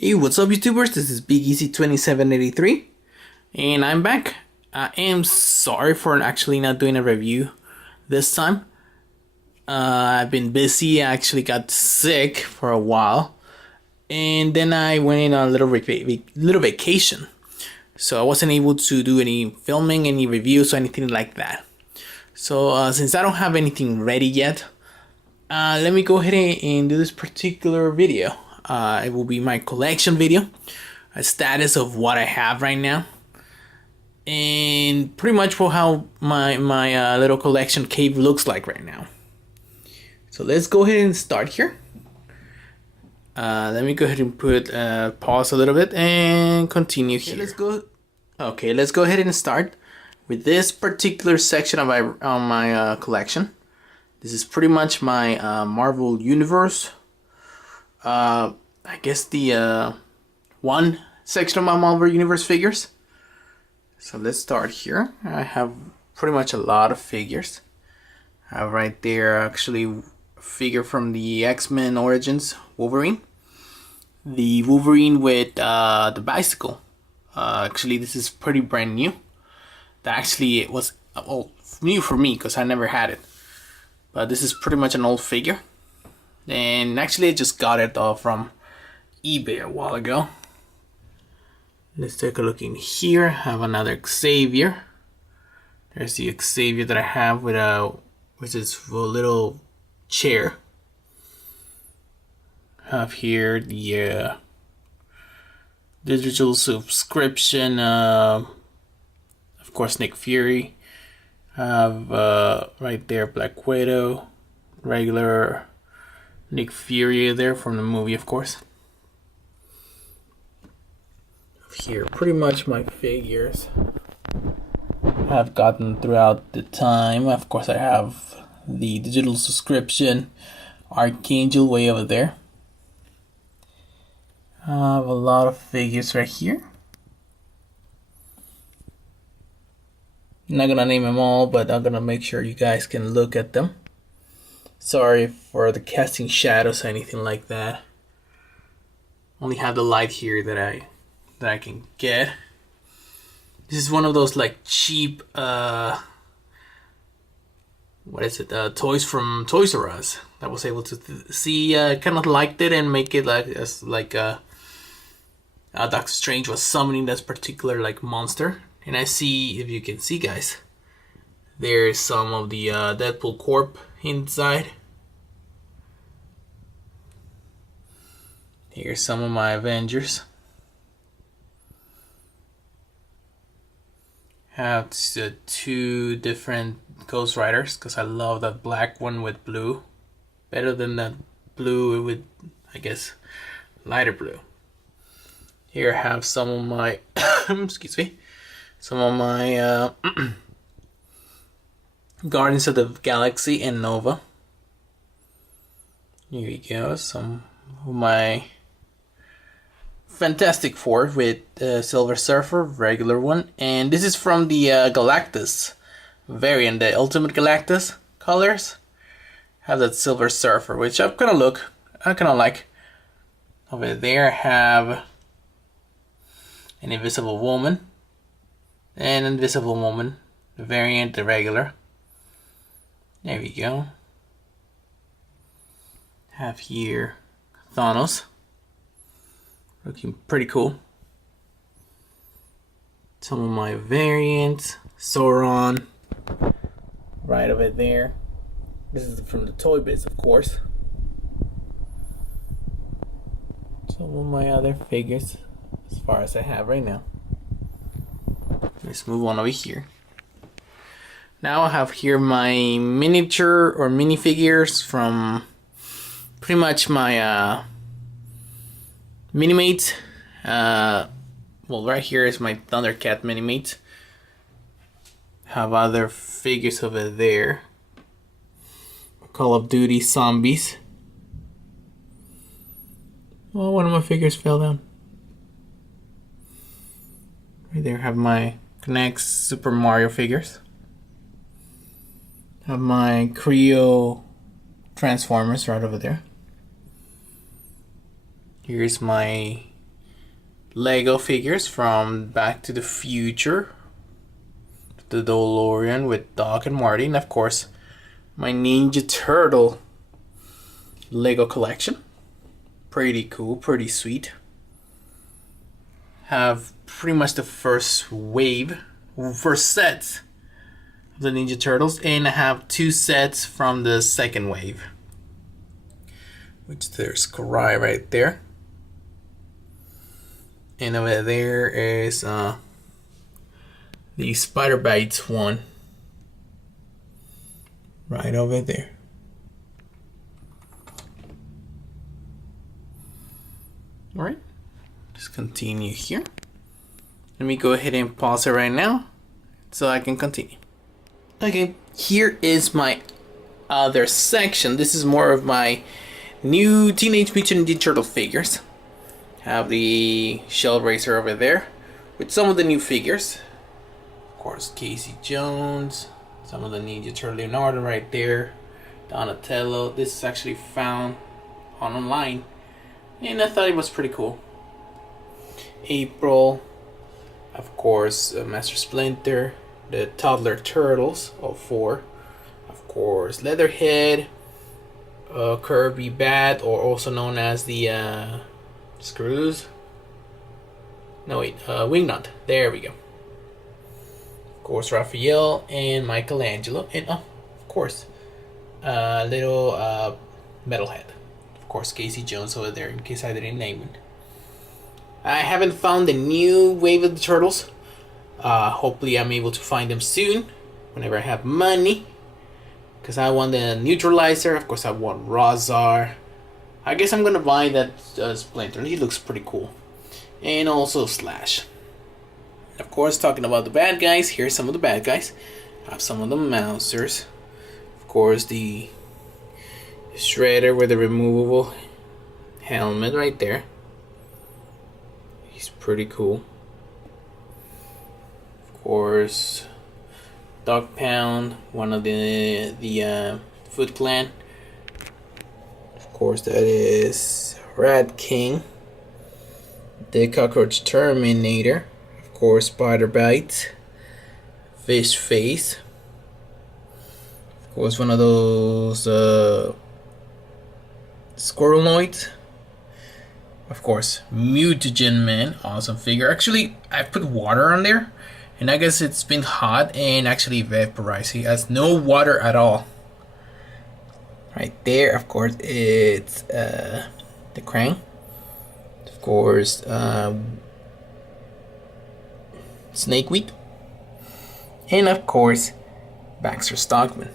Hey, what's up YouTubers? This is Big Easy 2783 and I'm back. I am sorry for actually not doing a review this time. I've been busy. I actually got sick for a while and then I went in on a little vacation. So I wasn't able to do any filming, any reviews or anything like that. So since I don't have anything ready yet, let me go ahead and do this particular video. It will be my collection video, a status of what I have right now, and pretty much for how my little collection cave looks like right now. So let's go ahead and start here. Let me go ahead and put pause a little bit and continue here. Okay, let's go ahead and start with this particular section of my collection. This is pretty much my Marvel Universe. I guess the one section of my Marvel Universe figures. So let's start here. I have pretty much a lot of figures. I have right there actually a figure from the X-Men Origins Wolverine. The Wolverine with the bicycle. Actually, this is pretty brand new. That actually it was new for me because I never had it. But this is pretty much an old figure. And actually I just got it from eBay a while ago. Let's take a look in here. I have another Xavier. There's the Xavier that I have with this little chair. I have here the digital subscription, of course Nick Fury. I have right there Black Widow, regular Nick Fury there from the movie, of course. Here, pretty much my figures I've gotten throughout the time. Of course, I have the digital subscription Archangel way over there. I have a lot of figures right here. I'm not gonna name them all, but I'm gonna make sure you guys can look at them. Sorry for the casting shadows or anything like that. Only have the light here that I can get. This is one of those like cheap what is it? Toys from Toys R Us. I was able to see. Kind of liked it and make it like Doctor Strange was summoning this particular like monster. And I see, if you can see, guys, there's some of the Deadpool Corp inside. Here's some of my Avengers. Have two different Ghost Riders because I love that black one with blue. Better than that blue with, I guess, lighter blue. Here I have some of my, excuse me, some of my Guardians of the Galaxy and Nova. Here we go, some of my Fantastic Four with Silver Surfer, regular one, and this is from the Galactus variant, the Ultimate Galactus colors. Have that Silver Surfer, which I kind of like. Over there I have an Invisible Woman, and Invisible Woman, the variant, the regular. There we go. Have here Thanos. Looking pretty cool. Some of my variants. Sauron. Right over there. This is from the Toy Biz, of course. Some of my other figures, as far as I have right now. Let's move on over here. Now I have here my miniature or minifigures from pretty much my Minimate. Well, right here is my Thundercat Minimate. Have other figures over there. Call of Duty Zombies. Oh, one of my figures fell down. Right there, have my K'NEX Super Mario figures. Have my Creo Transformers right over there. Here's my Lego figures from Back to the Future, the DeLorean with Doc and Marty, and of course my Ninja Turtle Lego collection. Pretty cool, pretty sweet. Have pretty much the first sets of the Ninja Turtles, and I have 2 sets from the second wave, which there's Karai right there, and over there is the Spider Bites one right over there. Alright, just continue here. Let me go ahead and pause it right now so I can continue. Okay, here is my other section. This is more of my new Teenage Mutant Ninja Turtle figures. Have the Shell Racer over there with some of the new figures. Of course, Casey Jones, some of the Ninja Turtle Leonardo right there, Donatello. This is actually found online, and I thought it was pretty cool. April, of course, Master Splinter, the Toddler Turtles, all 4. Of course, Leatherhead, Kirby Bat, or also known as the Screws. No wait, Wingnut. There we go. Of course, Raphael and Michelangelo, and of course, little Metalhead. Of course, Casey Jones over there, in case I didn't name it. I haven't found the new wave of the Turtles. Hopefully I'm able to find them soon, whenever I have money. Because I want the Neutralizer. Of course I want Razar. I guess I'm gonna buy that Splinter. He looks pretty cool. And also Slash. Of course, talking about the bad guys, here's some of the bad guys. I have some of the Mousers. Of course, the Shredder with the removable helmet right there. He's pretty cool. Of course, Dog Pound, one of the Foot Clan. Of course, that is Rat King, the Cockroach Terminator. Of course, Spider Bite, Fish Face. Of course, one of those Squirrelnoids. Of course, Mutagen Man, awesome figure. Actually, I put water on there, and I guess it's been hot and actually vaporized. He has no water at all. Right there, of course, it's the Krang. Of course, Snakeweed. And of course, Baxter Stockman.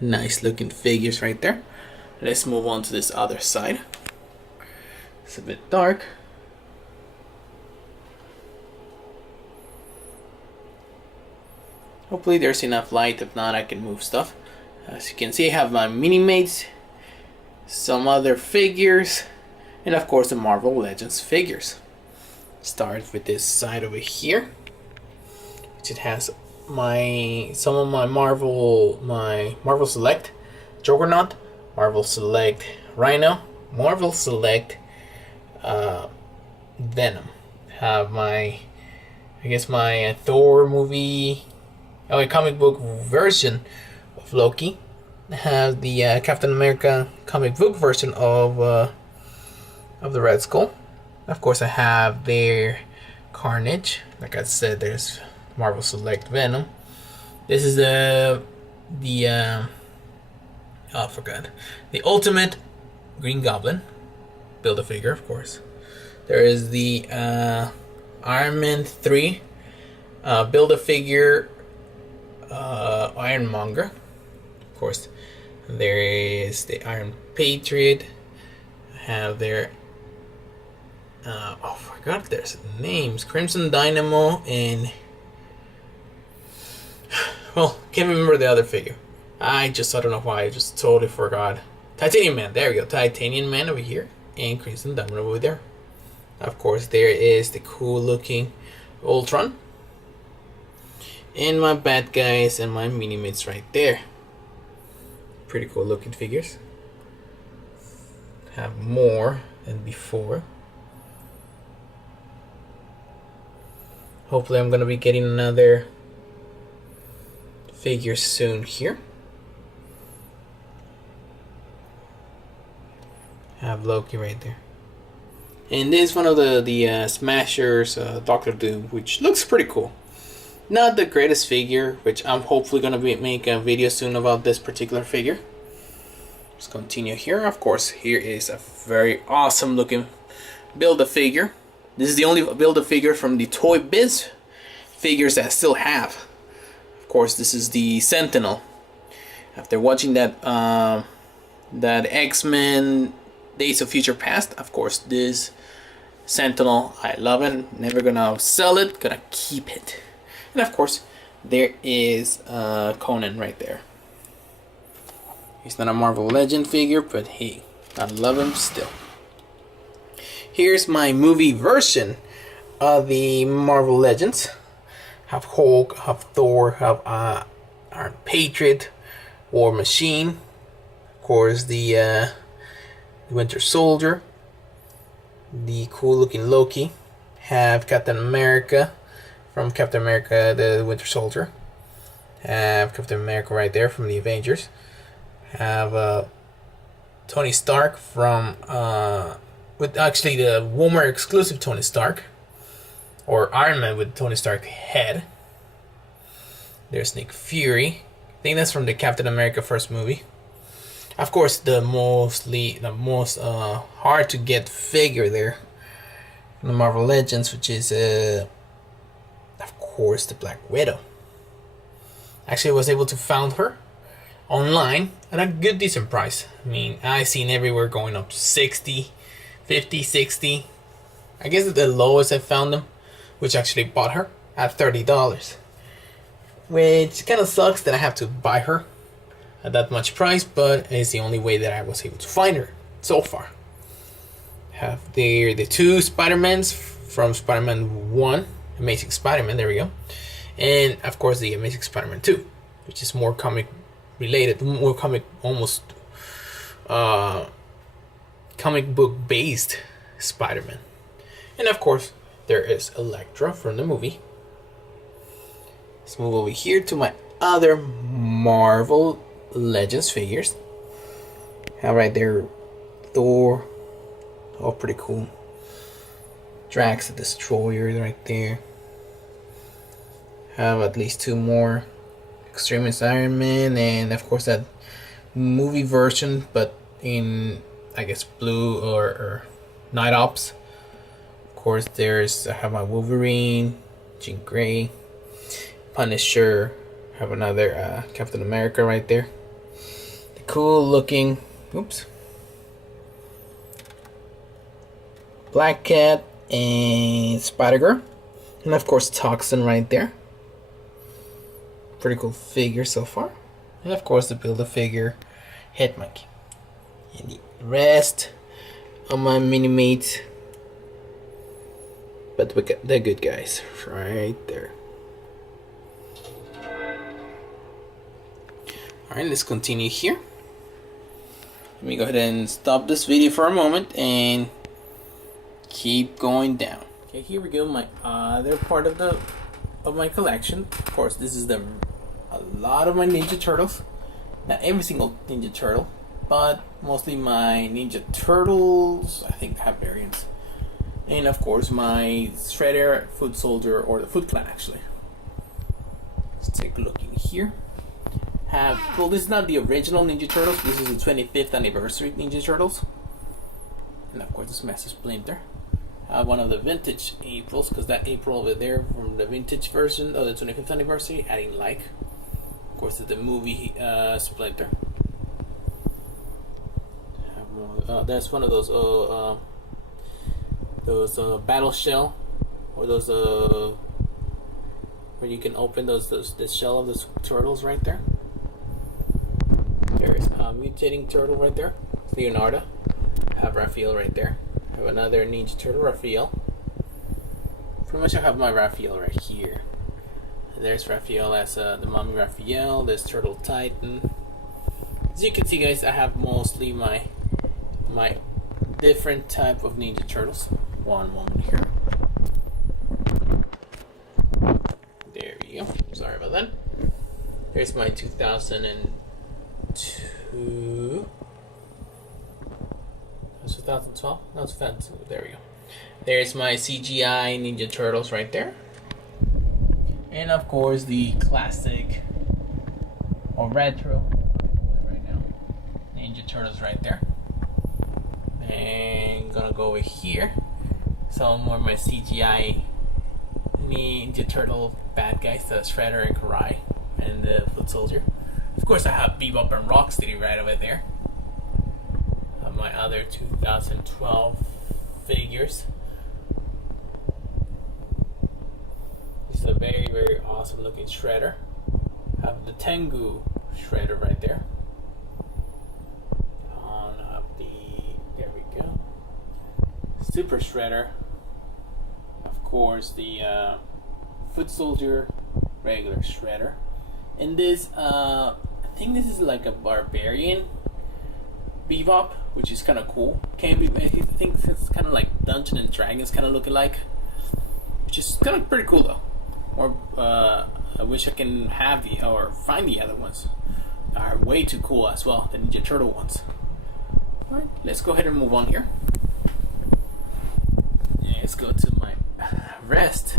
Nice looking figures right there. Let's move on to this other side. It's a bit dark. Hopefully there's enough light. If not, I can move stuff. As you can see, I have my Mini-Mates, some other figures, and of course the Marvel Legends figures. Start with this side over here, which it has some of my Marvel Select Juggernaut, Marvel Select Rhino, Marvel Select Venom. Have my Thor movie, a comic book version of Loki. Have the Captain America comic book version of the Red Skull. Of course, I have their Carnage. Like I said, there's Marvel Select Venom. This is the Ultimate Green Goblin. Build-A-Figure, of course. There is the Iron Man 3 Build-A-Figure Ironmonger. Of course, there is the Iron Patriot. I have their I forgot their names. Crimson Dynamo and can't remember the other figure. I don't know why, I just totally forgot. Titanium Man, there we go. Titanium Man over here, and Crimson Dynamo over there. Of course, there is the cool looking Ultron. And my bad guys and my Mini-Mates right there. Pretty cool looking figures. Have more than before. Hopefully I'm gonna be getting another figure soon here. I have Loki right there. And this is one of the Smashers, Doctor Doom, which looks pretty cool. Not the greatest figure, which I'm hopefully gonna make a video soon about this particular figure. Let's continue here. Of course, here is a very awesome looking Build-A-Figure. This is the only Build-A-Figure from the Toy Biz figures that I still have. Of course, this is the Sentinel. After watching that X-Men Days of Future Past, of course, this Sentinel, I love it. Never gonna sell it, gonna keep it. And of course, there is Conan right there. He's not a Marvel Legend figure, but hey, I love him still. Here's my movie version of the Marvel Legends. Have Hulk, have Thor, have Iron Patriot, War Machine, of course the Winter Soldier, the cool looking Loki, have Captain America from Captain America the Winter Soldier, have Captain America right there from the Avengers, have Tony Stark from with actually the Walmart exclusive Tony Stark, or Iron Man with Tony Stark head. There's Nick Fury. I think that's from the Captain America first movie. Of course, the most hard to get figure there from the Marvel Legends, which is of course the Black Widow. Actually, I was able to find her online at a good decent price. I mean, I've seen everywhere going up to 60, 50, 60. I guess the lowest I found them, which actually bought her at $30, which kind of sucks that I have to buy her at that much price, but it's the only way that I was able to find her so far. Have the two Spider-Mans from Spider-Man 1, Amazing Spider-Man, there we go, and of course the Amazing Spider-Man 2, which is more comic related, more comic, almost comic book based Spider-Man. And of course there is Elektra from the movie. Let's move over here to my other Marvel Legends figures. Have right there Thor, oh pretty cool. Drax the Destroyer right there. Have at least two more Extremis Iron Man, and of course that movie version, but in I guess blue or Night Ops. Of course, I have my Wolverine, Jean Grey, Punisher. Have another Captain America right there. The cool looking, Black Cat and Spider-Girl, and of course Toxin right there. Pretty cool figure so far. And of course the Build-A-Figure Head Monkey. And the rest of my mini mates, but the good guys right there. Alright, let's continue here. Let me go ahead and stop this video for a moment and keep going down. Okay, here we go, my other part of my collection. Of course, this is a lot of my Ninja Turtles. Not every single Ninja Turtle, but mostly my Ninja Turtles, I think, have variants. And of course my Shredder, Foot Soldier, or the Foot Clan actually. Let's take a look in here. Well, this is not the original Ninja Turtles, this is the 25th anniversary Ninja Turtles. And of course this Master Splinter. One of the vintage Aprils, because that April over there from the vintage version of the 25th anniversary I didn't like. Of course the movie Splinter. That's one of those battle shell, or those where you can open the shell of the turtles right there. There is a mutating turtle right there, Leonardo. Have Raphael right there. Have another Ninja Turtle, Raphael. Pretty much I have my Raphael right here. There's Raphael as the Mommy Raphael. There's Turtle Titan. As you can see, guys, I have mostly my different type of Ninja Turtles. One moment here. Here's my 2002. That's 2012? No, 2002. There we go. There's my CGI Ninja Turtles right there. And of course the classic or retro right now Ninja Turtles right there. And gonna go over here. Some more of my CGI Ninja Turtle bad guys, the Shredder and Karai and the Foot Soldier. Of course I have Bebop and Rocksteady right over there. My other 2012 figures. This is a very, very awesome looking Shredder. I have the Tengu Shredder right there. On up there we go. Super Shredder. Of course, the Foot Soldier, regular Shredder. And this, I think this is like a Barbarian Bebop, which is kind of cool. Can be, I think it's kind of like Dungeons and Dragons kind of looking like, which is kind of pretty cool though. Or I wish I can have or find the other ones. Are way too cool as well, the Ninja Turtle ones. Alright, let's go ahead and move on here. Yeah, let's go to my rest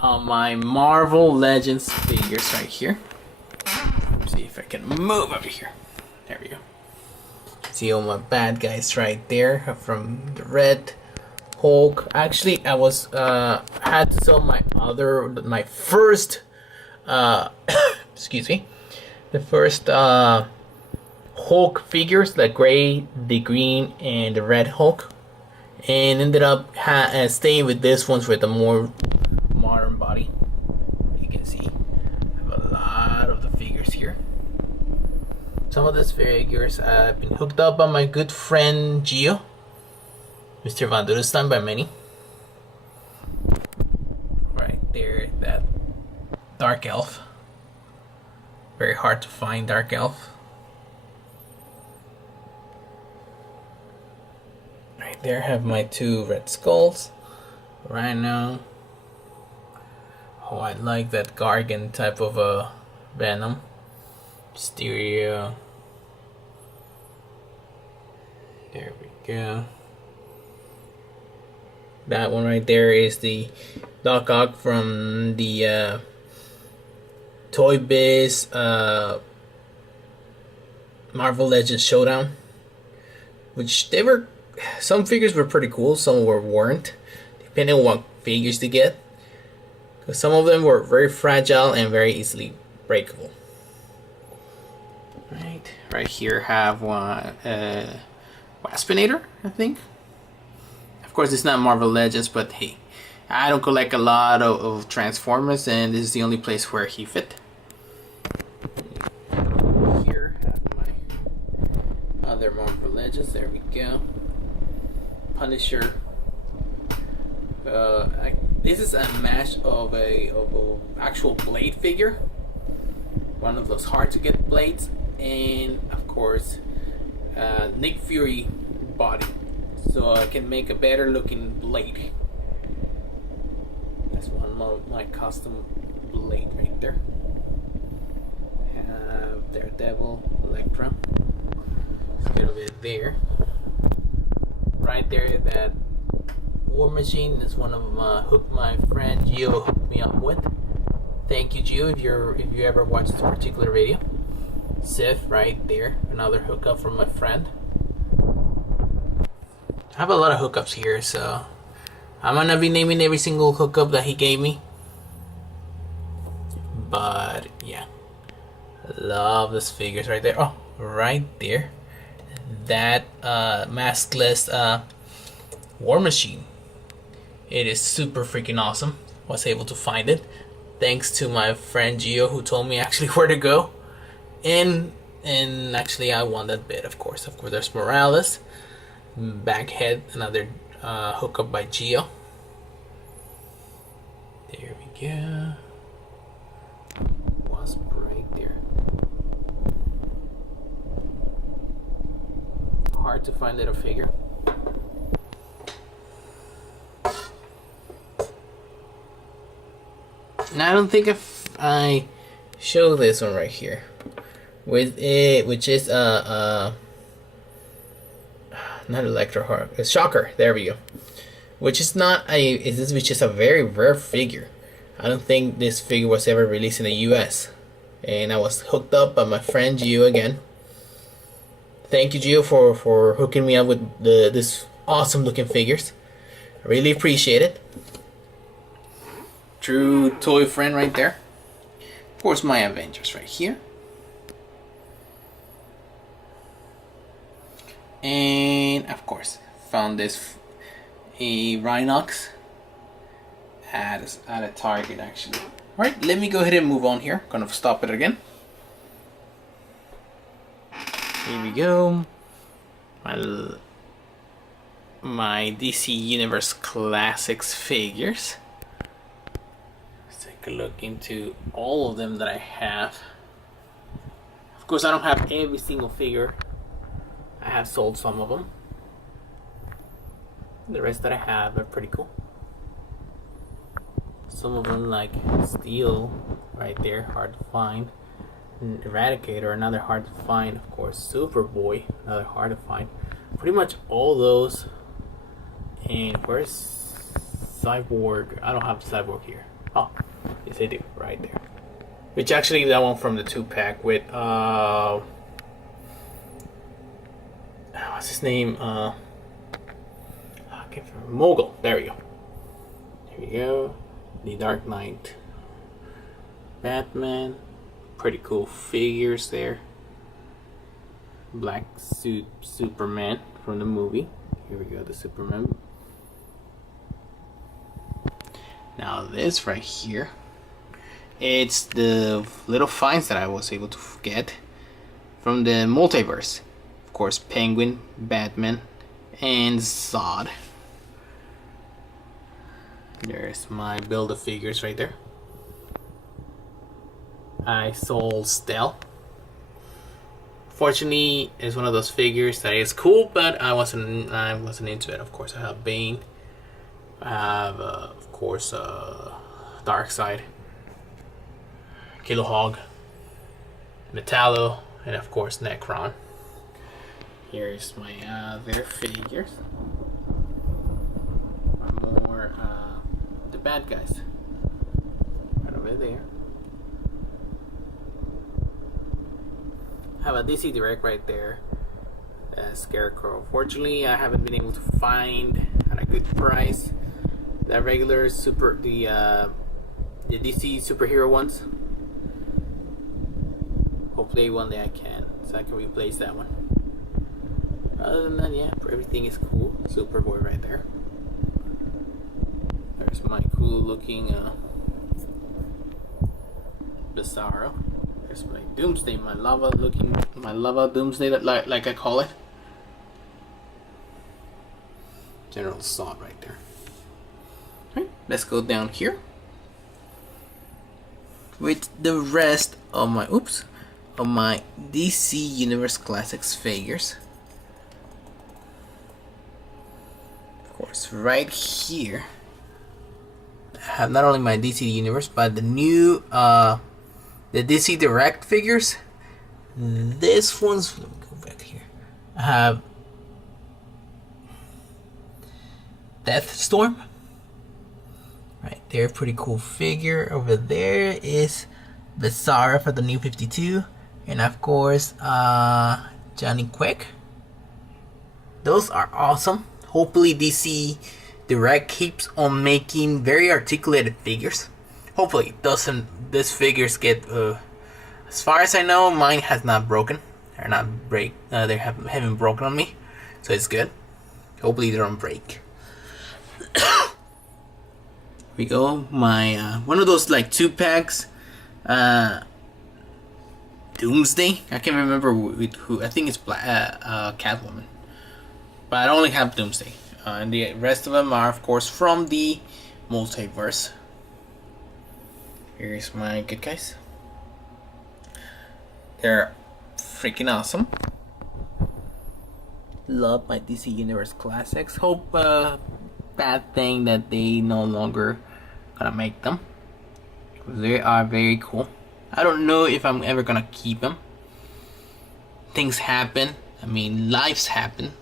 on my Marvel Legends figures right here. Let's see if I can move over here. There we go. See all my bad guys right there from the Red Hulk. Actually, I was had to sell my first excuse me, the first Hulk figures, the gray, the green, and the Red Hulk, and ended up staying with this ones with a more modern body. You can see I have a lot of the figures here. Some of these figures I've been hooked up by my good friend Gio, Mr. Van Durestan by many. Right there, that Dark Elf. Very hard to find Dark Elf. Right there, have my two Red Skulls. Rhino. Oh, I like that Gargan type of Venom. Mysterio. There we go. That one right there is the Doc Ock from the Toy Biz Marvel Legends Showdown. Which some figures were pretty cool, some weren't, depending on what figures to get. Because some of them were very fragile and very easily breakable. Right here have one Waspinator, I think. Of course, it's not Marvel Legends, but hey, I don't collect a lot of Transformers, and this is the only place where he fit. Here have my other Marvel Legends. There we go. Punisher. This is a match of a actual Blade figure. One of those hard to get blades. And of course Nick Fury body, so I can make a better looking Blade. That's one of my custom Blade right there. Have Daredevil, Elektra. Let's get over there. Right there, that War Machine is one of my friend Gio hooked me up with. Thank you, Gio, if you ever watch this particular video. Sif right there, another hookup from my friend. I have a lot of hookups here, so I'm gonna be naming every single hookup that he gave me. But yeah, love these figures right there. Oh, right there, that maskless War Machine. It is super freaking awesome. Was able to find it thanks to my friend Gio, who told me actually where to go. And actually I won that bid, of course. There's Morales, Bankhead, another hookup by Gio. There we go. Wasp right there. Hard to find little figure. And I don't think if I show this one right here, with it, which is not Electroheart, it's Shocker. There we go. Which is not which is a very rare figure. I don't think this figure was ever released in the U.S. And I was hooked up by my friend Gio again. Thank you, Gio, for hooking me up with this awesome looking figures. I really appreciate it. True toy friend right there. Of course, my Avengers right here. And of course, found this a Rhinox at a Target actually. Alright, let me go ahead and move on here. Gonna stop it again. Here we go. My DC Universe Classics figures. Let's take a look into all of them that I have. Of course, I don't have every single figure. I have sold some of them. The rest that I have are pretty cool. Some of them, like Steel, right there, hard to find. Eradicator, another hard to find. Of course, Superboy, another hard to find. Pretty much all those. And where's Cyborg? I don't have Cyborg here. Oh, yes I do, right there. Which actually, that one from the 2-pack with what's his name? I can't remember. Mogul. There we go. Here we go. The Dark Knight. Batman. Pretty cool figures there. Black suit Superman from the movie. Here we go, the Superman. Now this right here, it's the little finds that I was able to get from the multiverse. Of course, Penguin, Batman, and Zod. There's my Build-A-Figures right there. I sold Stell. Fortunately, it's one of those figures that is cool, but I wasn't into it. Of course, I have Bane. I have, of course, Darkseid, Kilowog, Metallo, and of course Necron. Here's my other figures. More the bad guys. Right over there. I have a DC Direct right there. Scarecrow. Fortunately, I haven't been able to find at a good price the regular the DC superhero ones. Hopefully one day I can, so I can replace that one. Other than that, yeah, everything is cool. Superboy right there. There's my cool looking Bizarro. There's my Doomsday, my lava Doomsday, like I call it. General Zod right there. Alright, let's go down here with the rest of my DC Universe Classics figures. Of course, right here I have not only my DC Universe but the new the DC Direct figures. This one's, let me go back here. I have Deathstorm. Right there, pretty cool figure. Over there is Bizarro for the new 52. And of course, Johnny Quick. Those are awesome. Hopefully DC Direct keeps on making very articulated figures. Hopefully this figures get as far as I know, mine has not broken. They haven't broken on me. So it's good. Hopefully they don't break. We go, my one of those like 2-packs Doomsday. I can't remember with who. I think it's Catwoman. But I only have Doomsday. And the rest of them are, of course, from the multiverse. Here's my good guys. They're freaking awesome. Love my DC Universe Classics. Hope bad thing that they no longer gonna make them. They are very cool. I don't know if I'm ever gonna keep them. Things happen. I mean, lives happen,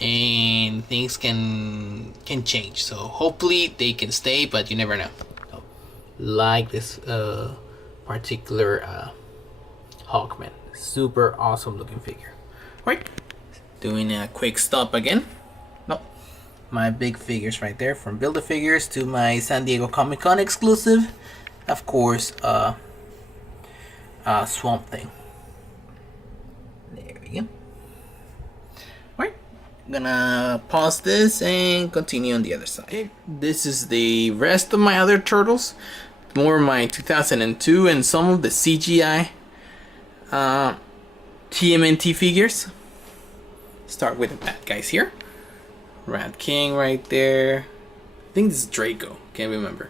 and things can change. So hopefully they can stay, but you never know. So, like this particular Hawkman, super awesome looking figure. Right, doing a quick stop again. No, my big figures right there, from Build-A-Figures to my San Diego Comic-Con exclusive, of course, Swamp Thing. There we go. Right, I'm gonna pause this and continue on the other side. Okay, this is the rest of my other turtles. More of my 2002 and some of the CGI TMNT figures. Start with the bad guys here. Rat King right there. I think this is Draco. Can't remember.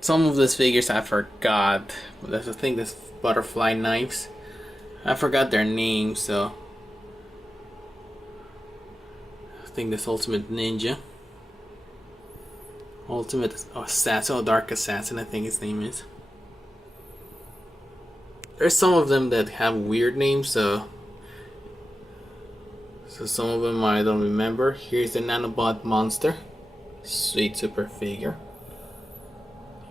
Some of these figures I forgot. I think this Butterfly Knives. I forgot their names, so I think this Ultimate Ninja. Ultimate Assassin, or Dark Assassin, I think his name is. There's some of them that have weird names, so some of them I don't remember. Here's the Nanobot Monster. Sweet super figure.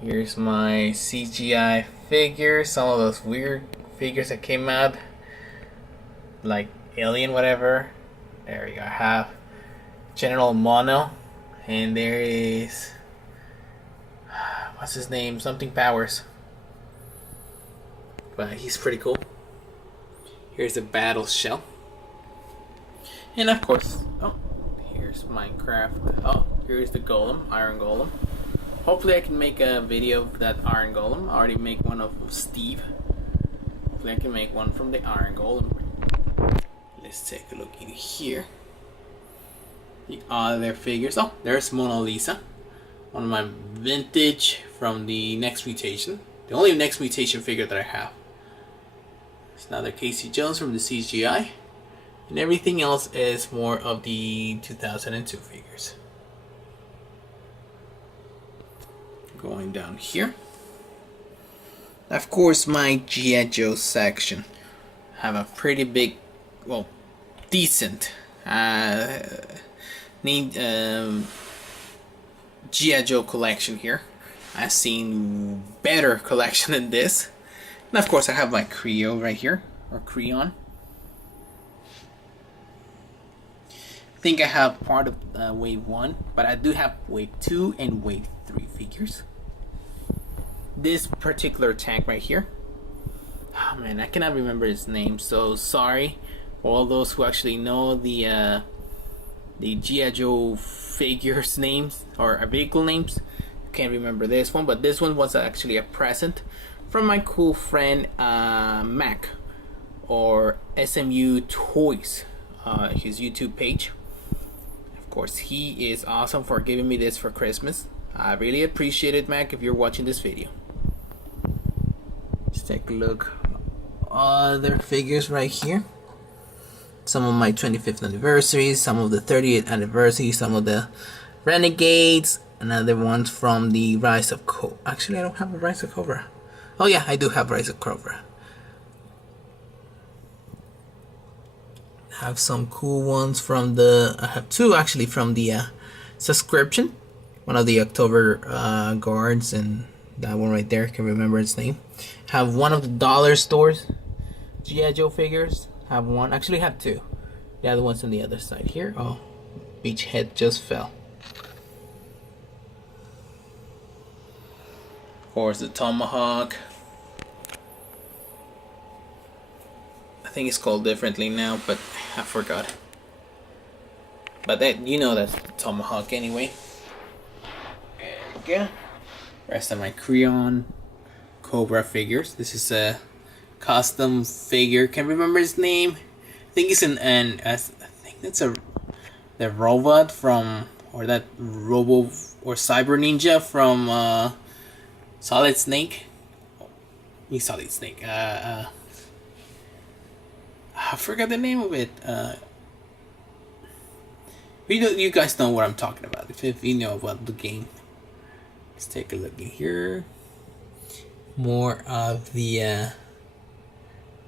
Here's my CGI figure. Some of those weird figures that came out, like Alien whatever. There we go. I have General Mono. And there is, what's his name? Something Powers. But he's pretty cool. Here's the Battle Shell. And of course, oh, here's Minecraft. Oh, here's the Golem, Iron Golem. Hopefully I can make a video of that Iron Golem. I already make one of Steve. Hopefully I can make one from the Iron Golem. Let's take a look in here. The other figures. Oh, there's Mona Lisa. One of my vintage from the Next Mutation. The only Next Mutation figure that I have. It's another Casey Jones from the CGI. And everything else is more of the 2002 figures. Going down here. Of course, my G.I. Joe section. Have a pretty big, well, decent G.I. Joe collection here. I've seen better collection than this. And of course I have my Creo right here, or Creon. I think I have part of wave 1, but I do have wave 2 and wave 3 figures. This particular tank right here, oh man, I cannot remember his name, so sorry for all those who actually know the G.I. Joe figures names or vehicle names. Can't remember this one, but this one was actually a present from my cool friend Mac, or SMU Toys, his YouTube page. Of course, he is awesome for giving me this for Christmas. I really appreciate it, Mac, if you're watching this video. Let's take a look. Other figures right here. Some of my 25th anniversary, some of the 30th anniversary, some of the Renegades, another ones from the Rise of Cobra. Actually, I don't have a Rise of Cobra. Oh yeah, I do have Rise of Cobra. I have some cool ones from the, I have two actually from the subscription. One of the October guards, and that one right there, I can remember its name. Have one of the dollar stores G.I. Joe figures. Have one, actually have two. The other one's on the other side here. Oh, Beachhead just fell. Of course, the Tomahawk. I think it's called differently now, but I forgot. But that, you know, that's the Tomahawk anyway. There we go. Rest of my Creon Cobra figures. This is a custom figure. Can't remember his name. I think it's I think that's the robot from, or that Robo or Cyber Ninja from Solid Snake. Solid Snake. I forgot the name of it. You guys know what I'm talking about. If you know about the game. Let's take a look in here. More of the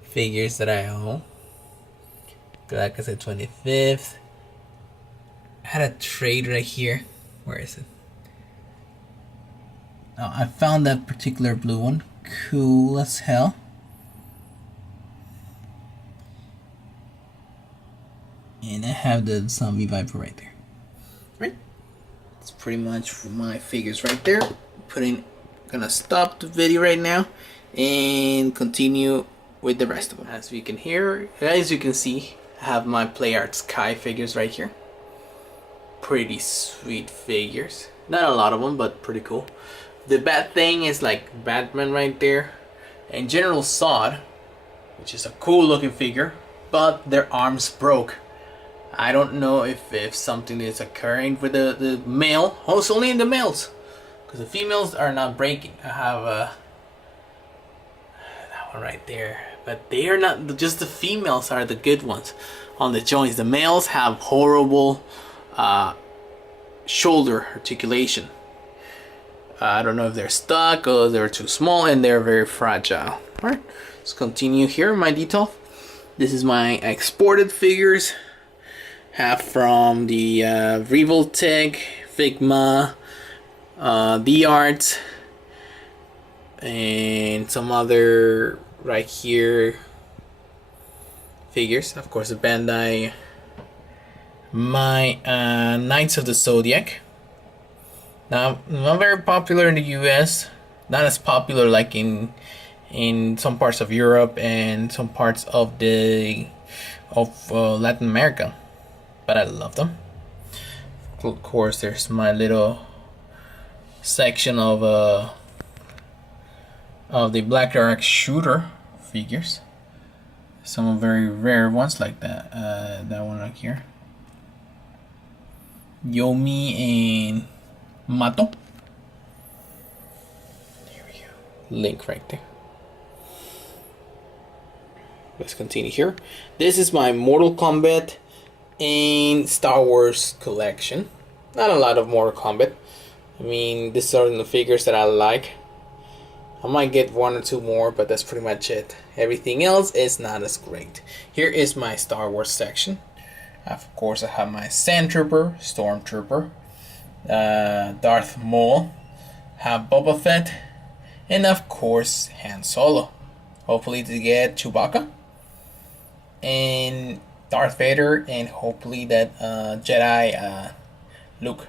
figures that I own. Like I said, 25th. I had a trade right here. Where is it? Oh, I found that particular blue one. Cool as hell. And I have the zombie viper right there. Right? That's pretty much my figures right there. Gonna stop the video right now and continue with the rest of them. As you can see, I have my Play Arts Kai figures right here. Pretty sweet figures. Not a lot of them, but pretty cool. The bad thing is like Batman right there, and General Zod, which is a cool looking figure, but their arms broke. I don't know if something is occurring with the male. Oh, it's only in the males, because the females are not breaking. I have that one right there, but they are not. Just the females are the good ones on the joints. The males have horrible shoulder articulation. I don't know if they're stuck or they're too small, and they're very fragile. Alright, let's continue here. My detail. This is my exported figures. Have from the Revoltech, Figma, the Art, and some other right here figures. Of course, the Bandai. My Knights of the Zodiac. Now, not very popular in the US. Not as popular like in some parts of Europe and some parts of Latin America. But I love them. Of course, there's my little section of the Black Ark Shooter figures. Some very rare ones like that. That one right here. Yomi and Mato. There we go. Link right there. Let's continue here. This is my Mortal Kombat and Star Wars collection. Not a lot of Mortal Kombat. I mean, these are the figures that I like. I might get one or two more, but that's pretty much it. Everything else is not as great. Here is my Star Wars section. Of course, I have my Sand Trooper, Stormtrooper, Darth Maul, have Boba Fett, and of course Han Solo. Hopefully to get Chewbacca and Darth Vader, and hopefully that Jedi Luke.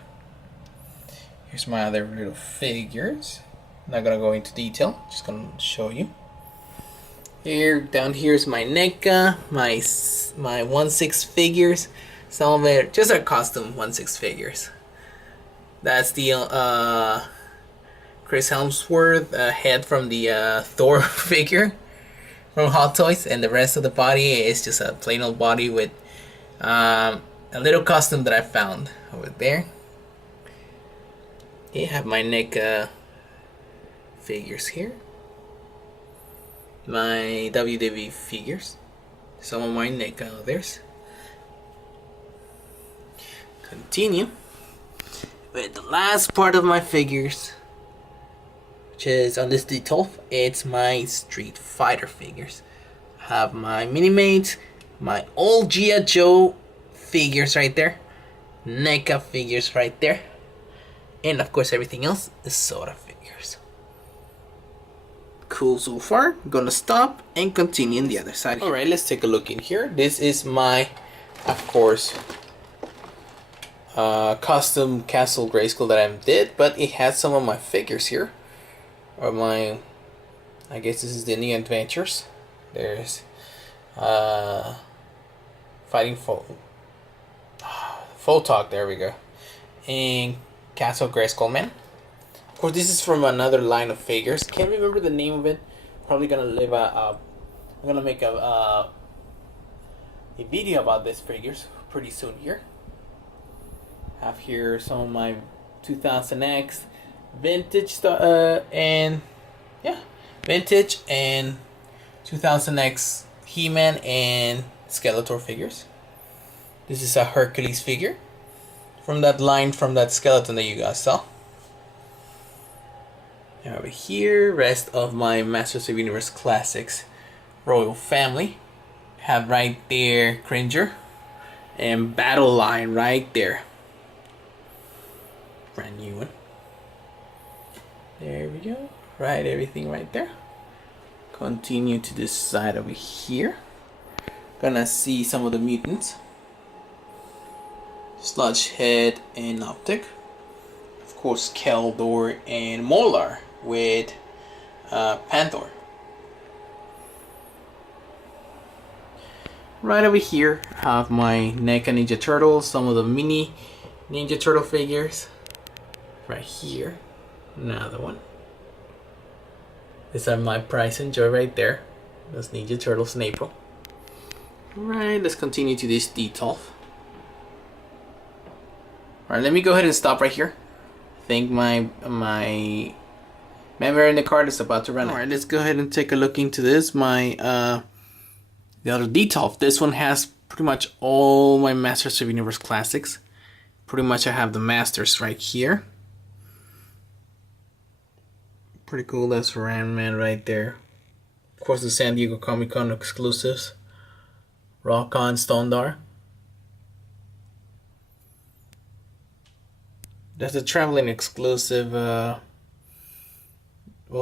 Here's my other little figures. Not gonna go into detail, just gonna show you. Here, down here is my NECA, my 1/6 figures. Some of it just are custom 1/6 figures. That's the Chris Hemsworth head from the Thor figure from Hot Toys, and the rest of the body is just a plain old body with a little custom that I found over there. You have my NECA figures here. My WWE figures. Some of my NECA others. Continue with the last part of my figures, which is on this detail. It's my Street Fighter figures. I have my Minimates, my old G.I. Joe figures right there, NECA figures right there, and of course everything else is Soda figures. Cool so far. I'm gonna stop and continue on the other side. Alright, let's take a look in here. This is my, of course, custom Castle Grayskull that I did, but it has some of my figures here. Or my, I guess this is the New Adventures. There's Fighting Photog, there we go. And Castle Grayskull Man. Of course, this is from another line of figures. Can't remember the name of it. Probably gonna leave I'm gonna make a video about these figures pretty soon here. Have here some of my 2000X vintage and yeah, vintage and 2000X He-Man and Skeletor figures. This is a Hercules figure from that line, from that skeleton that you guys saw. over here, rest of my Masters of Universe Classics Royal Family. Have right there Cringer and Battle Line right there. Brand new one. There we go. Right, everything right there. Continue to this side over here. Gonna see some of the mutants. Sludge Head and Optic. Of course, Keldor and Molar with Panther. Right over here, have my NECA Ninja Turtles, some of the mini Ninja Turtle figures. Right here, another one. These are my price and joy right there. Those Ninja Turtles in April. Right, let's continue to this detail. Alright, let me go ahead and stop right here. I think my memory in the card is about to run out. Alright, let's go ahead and take a look into this. The other detail. This one has pretty much all my Masters of Universe Classics. Pretty much I have the Masters right here. Pretty cool, that's Randman right there. Of course, the San Diego Comic Con exclusives. Rock-On Stondar. That's a traveling exclusive. Well,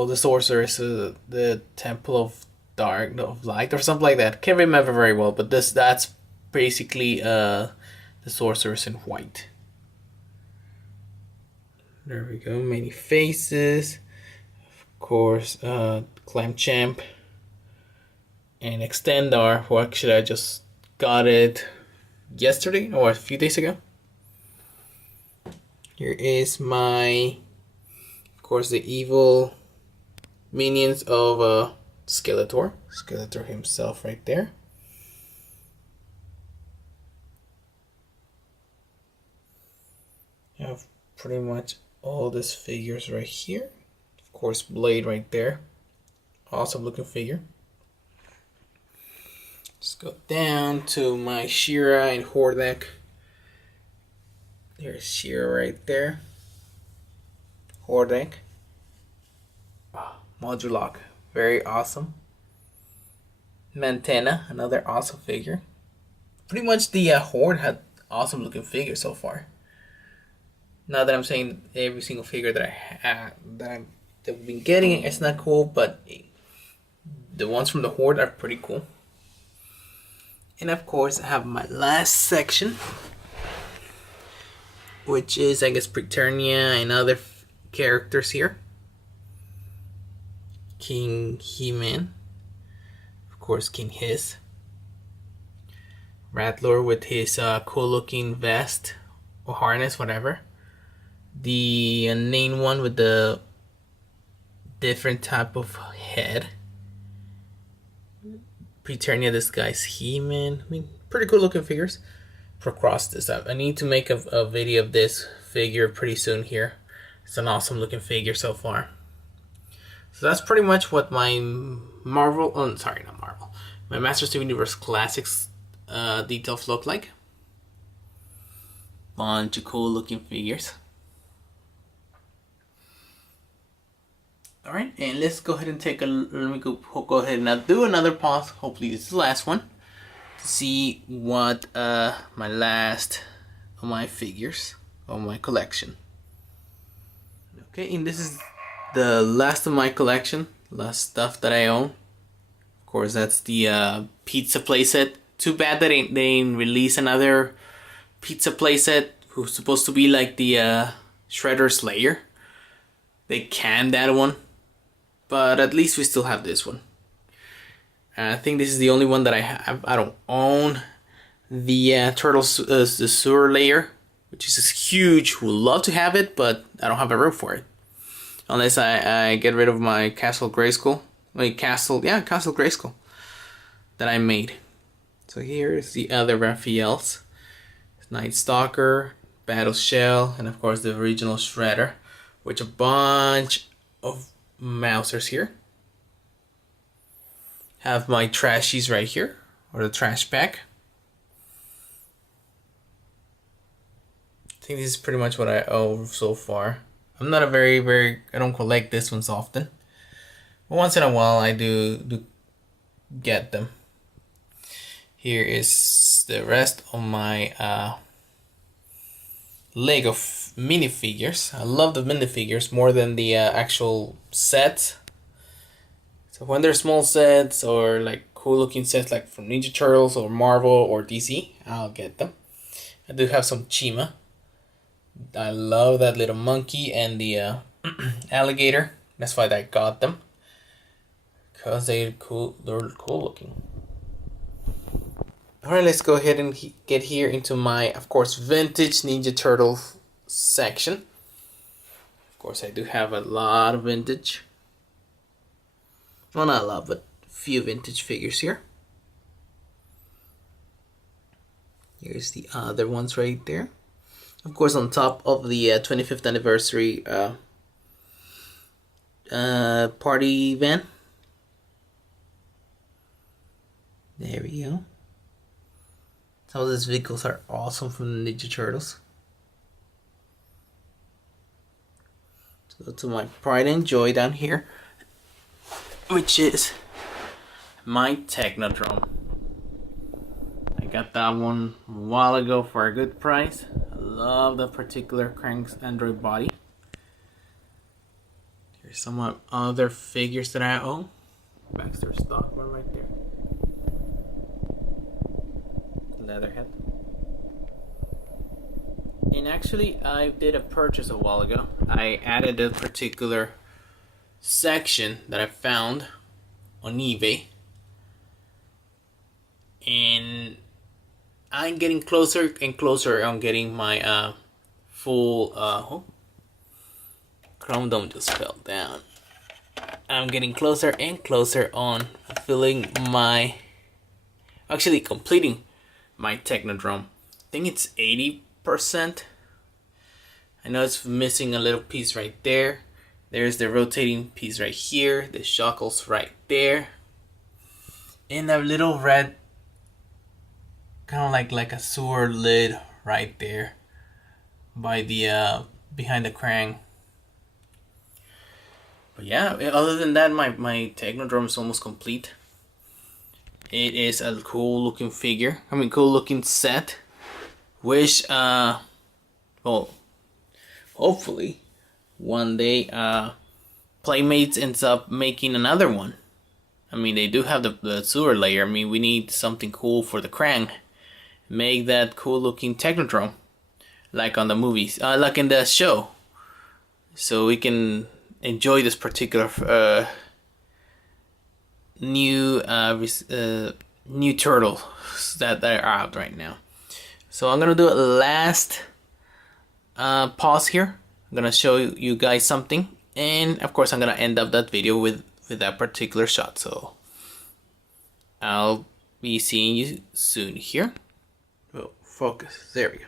the Sorceress, the Temple of Dark, of Light, or something like that. Can't remember very well, but that's basically the Sorceress in white. There we go. Many faces. Of course, Clam Champ and Extendar. Well, actually, I just got it yesterday or a few days ago. Here is my, of course, the evil minions of Skeletor. Skeletor himself right there. I have pretty much all these figures right here. Of course, Blade right there. Awesome looking figure. Let's go down to my She-Ra and Hordak. There's She-Ra right there. Hordak. Oh, Modulok. Very awesome. Mantenna. Another awesome figure. Pretty much the Horde had awesome looking figures so far. Not that I'm saying every single figure that I have, that I've been getting is not cool, but the ones from the Horde are pretty cool. And of course, I have my last section, which is, I guess, Preternia and other characters here. King He-Man. Of course, King Hiss. Rattler with his cool looking vest or harness, whatever. The main one with the different type of head. Preternia, this guy's He-Man. I mean, pretty cool looking figures. Procrustes. I need to make a video of this figure pretty soon here. It's an awesome looking figure so far. So that's pretty much what my Marvel, oh sorry, not Marvel, my Masters of Universe Classics details look like. Bunch of cool looking figures. Alright, and let's go ahead and take a, let me go ahead and do another pause. Hopefully this is the last one. To see what my last of my figures of my collection. Okay, and this is the last of my collection. Last stuff that I own. Of course, that's the pizza playset. Too bad that they didn't release another pizza playset who's supposed to be like the Shredder Slayer. They canned that one. But at least we still have this one. I think this is the only one that I have. I don't own the Turtles, the Sewer Layer, which is huge. Would love to have it, but I don't have a room for it. Unless I get rid of my Castle Grayskull. Castle Grayskull that I made. So here's the other Raphaels. Night Stalker, Battle Shell, and of course the original Shredder. With a bunch of Mousers here. Have my trashies right here, or the trash pack. I think this is pretty much what I own so far I'm not a I don't collect this ones often. But once in a while I do get them. Here is the rest of my Lego minifigures. I love the minifigures more than the actual sets. So when they're small sets or like cool looking sets like from Ninja Turtles or Marvel or DC, I'll get them. I do have some Chima. I love that little monkey and the alligator. That's why I got them. Because they're cool looking. Alright, let's go ahead and get here into my, of course, vintage Ninja Turtle section. Of course, I do have a lot of vintage. Well, not a lot, but a few vintage figures here. Here's the other ones right there. Of course, on top of the 25th anniversary party van. There we go. Some of these vehicles are awesome from the Ninja Turtles. So to my pride and joy down here, which is my Technodrome. I got that one a while ago for a good price. I love the particular Krang's Android body. Here's some other figures that I own. Baxter Stockman right there. Leatherhead. And actually, I did a purchase a while ago. I added a particular section that I found on eBay, and I'm getting closer and closer on getting my full Chrome Dome just fell down. I'm getting closer and closer on fulfilling my, actually completing my Technodrome. I think it's 80%. I know it's missing a little piece right there. There's the rotating piece right here. The shackles right there. And a little red, kind of like a sewer lid right there by the behind the Krang. But yeah, other than that, my Technodrome is almost complete. It is a cool looking figure. I mean, cool looking set. Wish, well, hopefully one day Playmates ends up making another one. I mean, they do have the sewer layer. I mean, we need something cool for the Krang. Make that cool looking Technodrome, like on the movies, like in the show, so we can enjoy this particular new turtles that are out right now. So I'm gonna do a last pause here. I'm gonna show you guys something, and of course I'm gonna end up that video with that particular shot. So I'll be seeing you soon here. Oh, focus. There we go.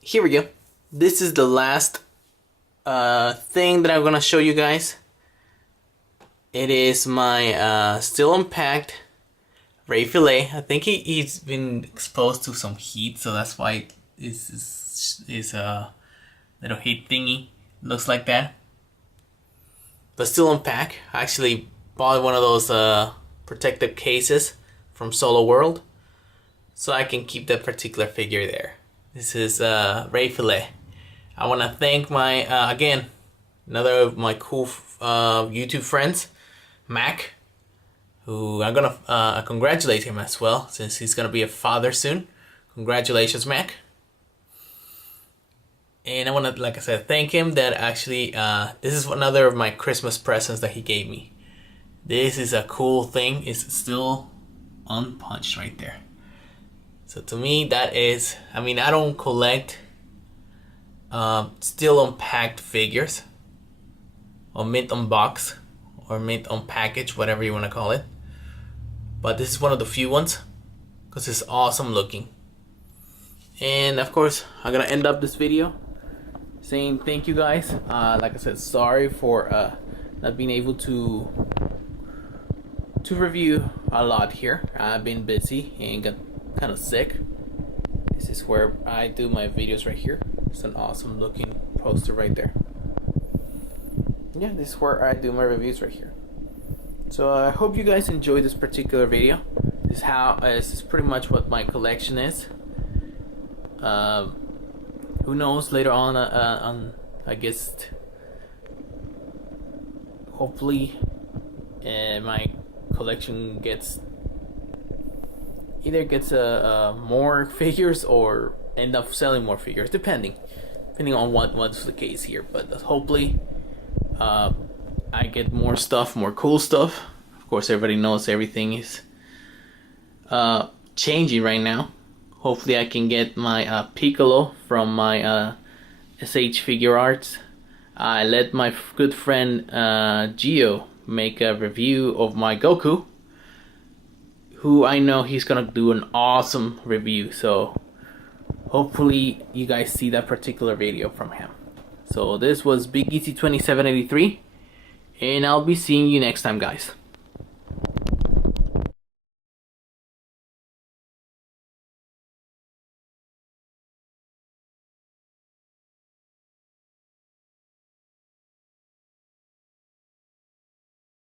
Here we go. This is the last thing that I'm gonna show you guys. It is my still unpacked Ray Fillet. I think he's been exposed to some heat, so that's why is a little heat thingy looks like that. But still unpacked. I actually bought one of those protective cases from Solo World, so I can keep that particular figure there. This is Ray Fillet. I want to thank my again, another of my cool YouTube friends, Mac, who I'm gonna congratulate him as well, since he's gonna be a father soon. Congratulations, Mac. And I want to, like I said, thank him that actually this is another of my Christmas presents that he gave me. This is a cool thing. It's still unpunched right there. So to me, that is, I mean, I don't collect still unpacked figures, or mint on box, or mint on package, whatever you want to call it. But this is one of the few ones, because it's awesome looking. And of course, I'm gonna end up this video saying thank you guys. Like I said, sorry for not being able to review a lot here. I've been busy and got kind of sick. This is where I do my videos right here. It's an awesome looking poster right there. yeah, this is where I do my reviews right here. So I hope you guys enjoyed this particular video. This is pretty much what my collection is. Who knows, later on, I guess, hopefully my collection either gets more figures or end up selling more figures, depending on what's the case here. But hopefully I get more stuff, more cool stuff. Of course, everybody knows everything is changing right now. Hopefully I can get my Piccolo from my SH Figure Arts. I let my good friend Gio make a review of my Goku, who I know he's gonna do an awesome review. So hopefully you guys see that particular video from him. So this was Big Easy 2783, and I'll be seeing you next time, guys.